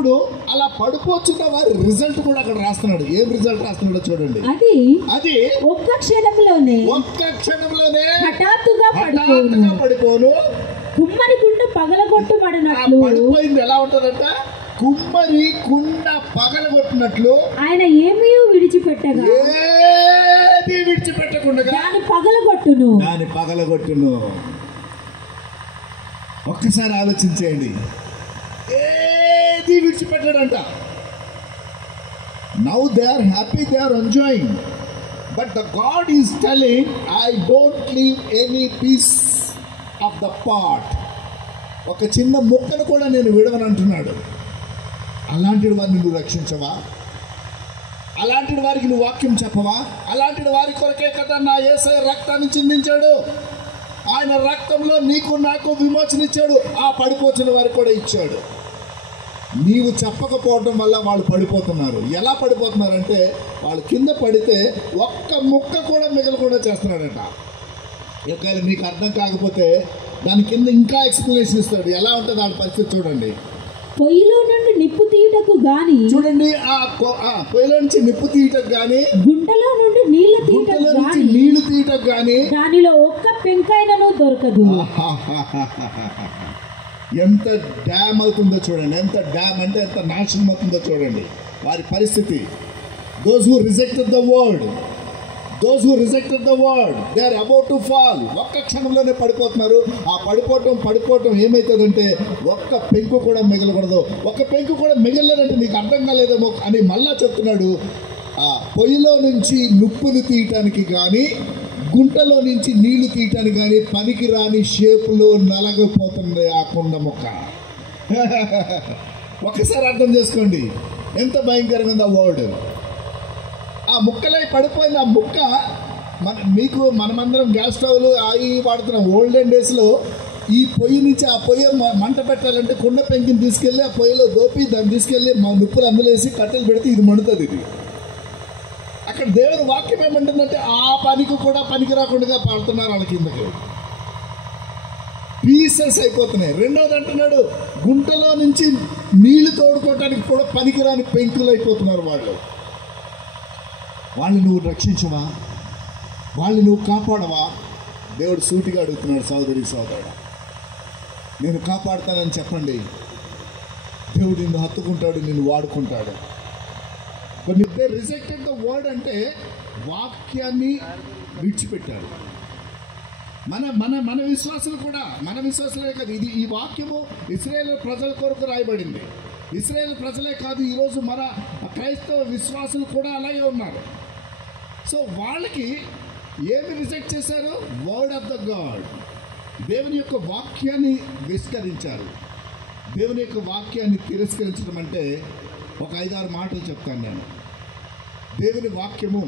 దేవుడు అలా పడిపోతున్న వారి రిజల్ట్ కూడా అక్కడ రాస్తున్నాడు. ఏం రిజల్ట్ రాస్తున్నాడో చూడండి. అది ఒక్క క్షణంలోనే హఠాత్తుగా పడిపోను. కుమ్మరి కుండ పగలగొట్టబడినట్లు పడిపోయింది. ఎలా ఉంటదంట? కుమ్మరి కుండ పగలగొట్టినట్లు ఆయన ఏమీ విడిచిపెట్టగా ఏది విడిచిపెట్టకుండా దాని పగలగొట్టును. ఒక్కసారి ఆలోచించేయండి. ఏది విడిచిపెట్టాడంట. Now they are happy, they are enjoying, but the god is telling I don't leave any piece of the part. ఒక చిన్న ముక్కను కూడా నేను విడవనంటున్నాడు. అలాంటి వారిని నువ్వు రక్షించవా? అలాంటి వారికి నువ్వు వాక్యం చెప్పవా? అలాంటి వారి కొరకే కదా నా యేసయ్య రక్తాన్ని చిందించాడు. ఆయన రక్తంలో నీకు నాకు విమోచన ఇచ్చాడు. ఆ పడిపోతున్న వారికి కూడా ఇచ్చాడు. నీవు చెప్పకపోవడం వల్ల వాళ్ళు పడిపోతున్నారు. ఎలా పడిపోతున్నారంటే వాళ్ళు కింద పడితే ఒక్క ముక్క కూడా మిగలకుండా చేస్తున్నాడట. ఒకవేళ మీకు అర్థం కాకపోతే దాని కింద ఇంకా ఎక్స్ప్లెనేషన్ ఇస్తాడు. ఎలా ఉంటుంది వాళ్ళ పరిస్థితి చూడండి. పొయ్యిలో నుండి నిప్పు తీయటకు గాని, చూడండి, ఆ పొయ్యిలో నుంచి నిప్పు తీయటకు గాని, గుంటలో నుండి నీళ్లు తీయటకు గాని దానిలో ఒక్క పెంకైనను దొరకదు. ఎంత డ్యామ్ అవుతుందో చూడండి. ఎంత డ్యామ్ అంటే ఎంత నాశనం అవుతుందో చూడండి వారి పరిస్థితి. Those who rejected the word they are about to fall. ఒక్క క్షణంలోనే పడిపోతున్నారు. ఆ పడిపోవటం ఏమవుతుందంటే ఒక్క పెంకు కూడా మిగలకూడదు. ఒక్క పెంకు కూడా మిగలలేదంటే నీకు అర్థం కాలేదేమో అని మళ్ళా చెప్తున్నాడు. ఆ పొయ్యిలో నుంచి నిప్పులు తీయటానికి కానీ, గుంటలో నుంచి నీళ్లు తీయటానికి కానీ పనికి రాని షేపులో నలగపోతుంది ఆ కుండ ముక్క. ఒకసారి అర్థం చేసుకోండి ఎంత భయంకరంగా ఉంది ఆ వర్డ్. ఆ ముక్కలై పడిపోయిన ఆ ముక్క మనమందరం గ్యాస్ స్టవ్లు అవి వాడుతున్నాం. ఓల్డెన్ డేస్లో ఈ పొయ్యి నుంచి ఆ పొయ్యి మంట పెట్టాలంటే కుండ పెంకిని తీసుకెళ్ళి ఆ పొయ్యిలో దోపి దాన్ని తీసుకెళ్ళి మా నిప్పులు అందులేసి కట్టెలు పెడితే ఇది మండుతుంది. ఇది అక్కడ దేవుని వాక్యం ఏమంటుందంటే ఆ పనికి కూడా పనికి రాకుండా పడుతున్నారు వాళ్ళ కిందకి. పీసెస్ అయిపోతున్నాయి. రెండోది అంటున్నాడు గుంటలో నుంచి నీళ్లు తోడుకోవటానికి కూడా పనికిరాని పెంకులు అయిపోతున్నారు వాళ్ళు. వాళ్ళని నువ్వు రక్షించవా? వాళ్ళని నువ్వు కాపాడవా? దేవుడు సూటిగా అడుగుతున్నాడు. సోదరుడు, నేను కాపాడుతానని చెప్పండి. దేవుడు నిన్ను హత్తుకుంటాడు, నిన్ను వాడుకుంటాడు. కొన్ని రిజెక్టెడ్ ద వర్డ్ అంటే వాక్యాన్ని విడిచిపెట్టారు. మన విశ్వాసులు కూడా, మన విశ్వాసులే కాదు, ఈ వాక్యము ఇశ్రాయేలు ప్రజల కొరకు రాయబడింది. ఇశ్రాయేలు ప్రజలే కాదు, ఈరోజు మన క్రైస్తవ విశ్వాసులు కూడా అలాగే ఉన్నారు. సో వాళ్ళకి ఏమి రిజెక్ట్ చేశారు? వర్డ్ ఆఫ్ ద గాడ్, దేవుని యొక్క వాక్యాన్ని విస్కరించారు. దేవుని యొక్క వాక్యాన్ని తిరస్కరించడం అంటే ఒక 5-6 మాటలు చెప్తాను నేను. దేవుని వాక్యము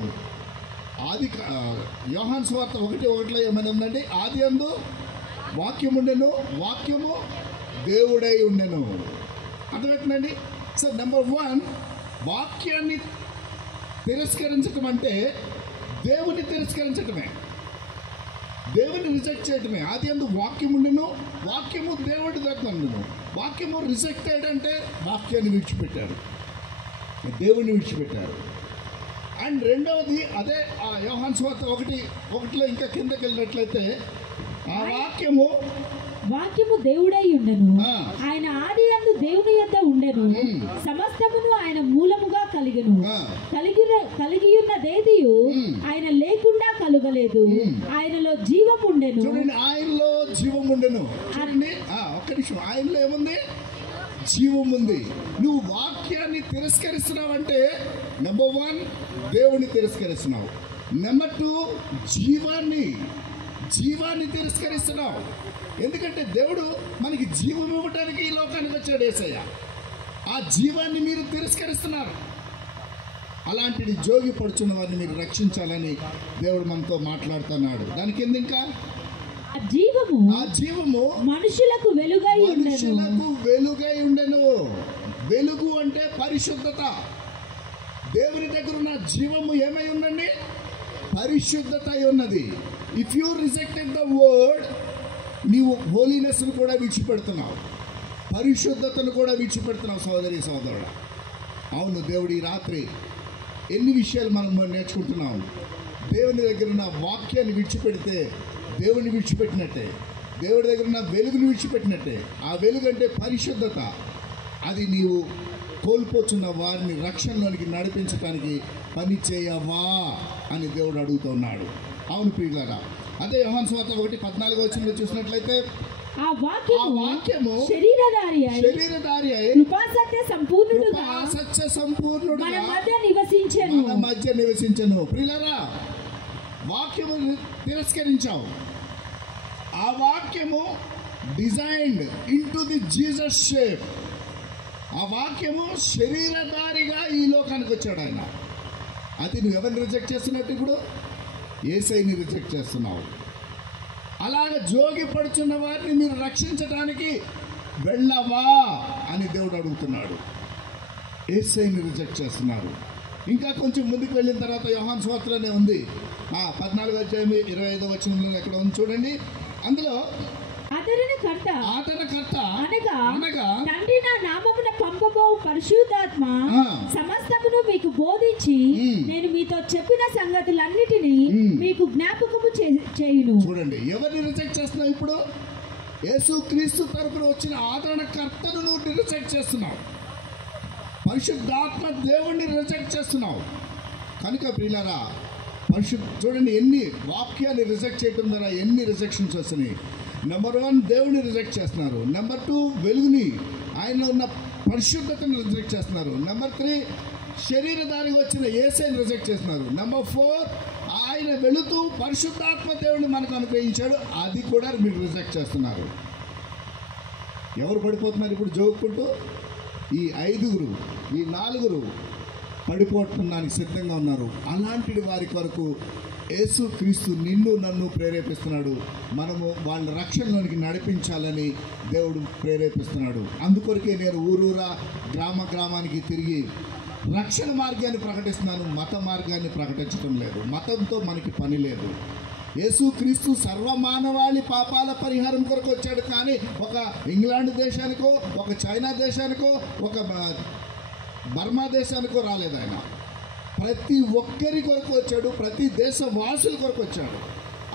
యోహాను సువార్త 1:1 ఏమైనా ఉందండి? ఆది యందు వాక్యం ఉండెను, వాక్యము దేవుడై ఉండెను. అర్థమవుతుందండి? సో నెంబర్ 1, వాక్యాన్ని తిరస్కరించటం అంటే దేవుని తిరస్కరించటమే, దేవుని రిజెక్ట్ చేయటమే. ఆది యందు వాక్యం ఉండెను, వాక్యము దేవుడి దగ్గర ఉండెను. వాక్యము రిజెక్టెడ్ అంటే వాక్యాన్ని విడిచిపెట్టారు, దేవుని విడిచిపెట్టారు. అండ్ రెండవది అదే ఆ యోహాను సువార్త 1:1 ఇంకా కిందకి వెళ్ళినట్లయితే ఆ వాక్యము దేవుడై ఉండెను, ఆయన ఆది యందు దేవుని యొద్ద ఉండెను, సమస్తమును ఆయన మూలముగా కలిగెను, కలిగి ఉన్నదేదియు ఆయన లేకుండా కలుగలేదు, ఆయనలో జీవం ఉండెను. చూడండి, ఆయనలో జీవం ఉండెను. చూడండి, ఒక్క నిమిషం, ఆయనలో ఏముంది? జీవం ఉంది. నువ్వు వాక్యాన్ని తిరస్కరిస్తున్నావంటే నెంబర్ 1 దేవుని తిరస్కరిస్తున్నావు, నెంబర్ 2 జీవాన్ని తిరస్కరిస్తున్నావు. ఎందుకంటే దేవుడు మనకి జీవం ఇవ్వటానికి ఈ లోకానికి వచ్చాడు యేసయ్య. ఆ జీవాన్ని మీరు తిరస్కరిస్తున్నారు. అలాంటిది జోగి పడుచున్న వారిని మీరు రక్షించాలని దేవుడు మనతో మాట్లాడుతున్నాడు. దానికి ఇంకా ఆ జీవము మనుషులకు వెలుగై ఉండెను. వెలుగు అంటే పరిశుద్ధత. దేవుని దగ్గర ఉన్న జీవము ఏమై ఉందండి? పరిశుద్ధత అయి ఉన్నది. If you rejected the word, నీవు హోలీనెస్ కూడా విడిచిపెడుతున్నావు. పరిశుద్ధతను కూడా విడిచిపెడుతున్నావు సోదరి సోదరుడు. అవును, దేవుడు ఈ రాత్రి ఎన్ని విషయాలు మనం నేర్చుకుంటున్నాం. దేవుని దగ్గర ఉన్న వాక్యాన్ని విడిచిపెడితే దేవుని విడిచిపెట్టినట్టే, దేవుడి దగ్గర ఉన్న వెలుగుని విడిచిపెట్టినట్టే. ఆ వెలుగు అంటే పరిశుద్ధత. అది నీవు కోల్పోతున్న వారిని రక్షణలోనికి నడిపించడానికి పని చేయవా అని దేవుడు అడుగుతున్నాడు. అవును ప్రియులారా, అదే యోహాను సువార్త 1:14 చూసినట్లయితే ఆ వాక్యము శరీరధారి అయి కృపాసత్య సంపూర్ణుడుగా మన మధ్య నివసించెను. ప్రియులారా, వాక్యము తిరస్కరించావు. ఆ వాక్యము designed into the Jesus shape. ఆ వాక్యము శరీరధారిగా ఈ లోకానికి వచ్చాడు ఆయన. అది నువ్వు ఎవరిని రిజెక్ట్ చేస్తున్నట్టు? ఇప్పుడు యేసయ్యని రిజెక్ట్ చేస్తున్నావు. అలాగ జోగి పడుచున్న వారిని మీరు రక్షించడానికి వెళ్ళవా అని దేవుడు అడుగుతున్నాడు. యేసయ్యని రిజెక్ట్ చేస్తున్నారు. ఇంకా కొంచెం ముందుకు వెళ్ళిన తర్వాత యోహాను సువార్తలోనే ఉంది, 14:25 ఎక్కడ ఉంది చూడండి. అందులో ఆదరణకర్త అనగా తండ్రి నా నామమున పంపబో పరిశుద్ధాత్మ సమస్తమును మీకు బోధించి నేను మీతో చెప్పిన సంగతులన్నిటినీ మీకు జ్ఞాపకము చేయును. చూడండి, ఎవరిని రిజెక్ట్ చేస్తున్నావు? ఇప్పుడు యేసుక్రీస్తు తరపున వచ్చిన ఆదరణకర్తను నువ్వు రిజెక్ట్ చేస్తున్నావు. పరిశుద్ధాత్మ దేవుణ్ణి రిజెక్ట్ చేస్తున్నావు. కనుక ప్రియులారా, చూడండి ఎన్ని వాక్యాన్ని రిజెక్ట్ చేయడం ద్వారా ఎన్ని రిజెక్షన్స్ వస్తున్నాయి. నెంబర్ 1 దేవుని రిజెక్ట్ చేస్తున్నారు. నెంబర్ 2 వెలుగుని, ఆయనలో ఉన్న పరిశుద్ధతను రిజెక్ట్ చేస్తున్నారు. నెంబర్ 3 శరీరధారికి వచ్చిన యేసయ్యని రిజెక్ట్ చేస్తున్నారు. నెంబర్ 4 ఆయన వెళుతూ పరిశుద్ధాత్మ దేవుడిని మనకు అనుగ్రహించాడు, అది కూడా మీరు రిజెక్ట్ చేస్తున్నారు. ఎవరు పడిపోతున్నారు ఇప్పుడు జోగుకుంటూ? ఈ 5 ఈ 4 పడిపోవడానికి సిద్ధంగా ఉన్నారు. అలాంటి వారి కొరకు యేసుక్రీస్తు నిన్ను నన్ను ప్రేరేపిస్తున్నాడు. మనము వాళ్ళ రక్షణలోనికి నడిపించాలని దేవుడు ప్రేరేపిస్తున్నాడు. అందుకొరకే నేను ఊరూరా గ్రామానికి తిరిగి రక్షణ మార్గాన్ని ప్రకటిస్తున్నాను. మత మార్గాన్ని ప్రకటించడం లేదు. మతంతో మనకి పని లేదు. యేసుక్రీస్తు సర్వమానవాళి పాపాల పరిహారం కొరకు వచ్చాడు. కానీ ఒక ఇంగ్లాండ్ దేశానికో, ఒక చైనా దేశానికో, ఒక బర్మా దేశానికో రాలేదు ఆయన. ప్రతి ఒక్కరి కొరకు వచ్చాడు. ప్రతి దేశ వాసుల కొరకు వచ్చాడు.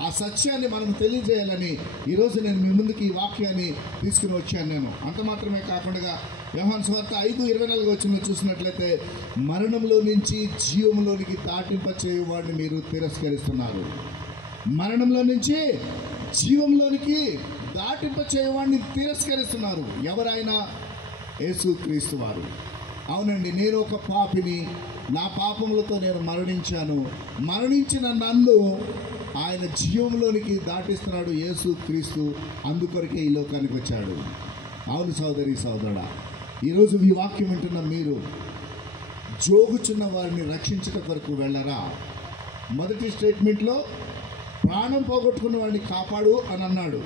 ఆ సత్యాన్ని మనం తెలియజేయాలని ఈరోజు నేను మీ ముందుకు ఈ వాక్యాన్ని తీసుకుని వచ్చాను నేను. అంత మాత్రమే కాకుండా యోహాను సువార్త 5:24 చూసినట్లయితే మరణంలో నుంచి జీవంలోనికి దాటింపచేయు వాడిని మీరు తిరస్కరిస్తున్నారు. మరణంలో నుంచి జీవంలోనికి దాటింపచేయవాడిని తిరస్కరిస్తున్నారు. ఎవరైనా? యేసుక్రీస్తు వారు. అవునండి, నేను ఒక పాపిని, నా పాపములతో నేను మరణించిన నన్ను ఆయన జీవంలోనికి దాటిస్తున్నాడు యేసుక్రీస్తు. అందుకొరకే ఈ లోకానికి వచ్చాడు. అవును సోదరి సోదరుడా, ఈరోజు ఈ వాక్యం వింటున్న మీరు జోగుచున్న వారిని రక్షించడం కొరకు వెళ్ళరా? మొదటి స్టేట్మెంట్లో ప్రాణం పోగొట్టుకున్న వాడిని కాపాడు అని అన్నాడు.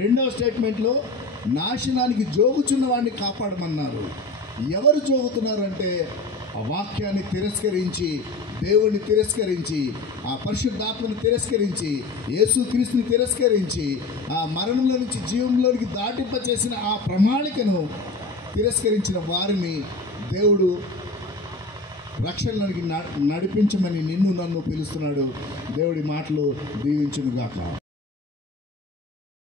రెండవ స్టేట్మెంట్లో నాశనానికి జోగుచున్న వాడిని కాపాడమన్నారు. ఎవరు జోగుతున్నారంటే ఆ వాక్యాన్ని తిరస్కరించి, దేవుణ్ణి తిరస్కరించి, ఆ పరిశుద్ధాత్మని తిరస్కరించి, యేసుక్రీస్తుని తిరస్కరించి, ఆ మరణంలో నుంచి జీవంలోనికి దాటింపచేసిన ఆ ప్రణాళికను తిరస్కరించిన వారిని దేవుడు రక్షణలోనికి నడిపించమని నిన్ను నన్ను పిలుస్తున్నాడు. దేవుడి మాటలు దీవించును గాక.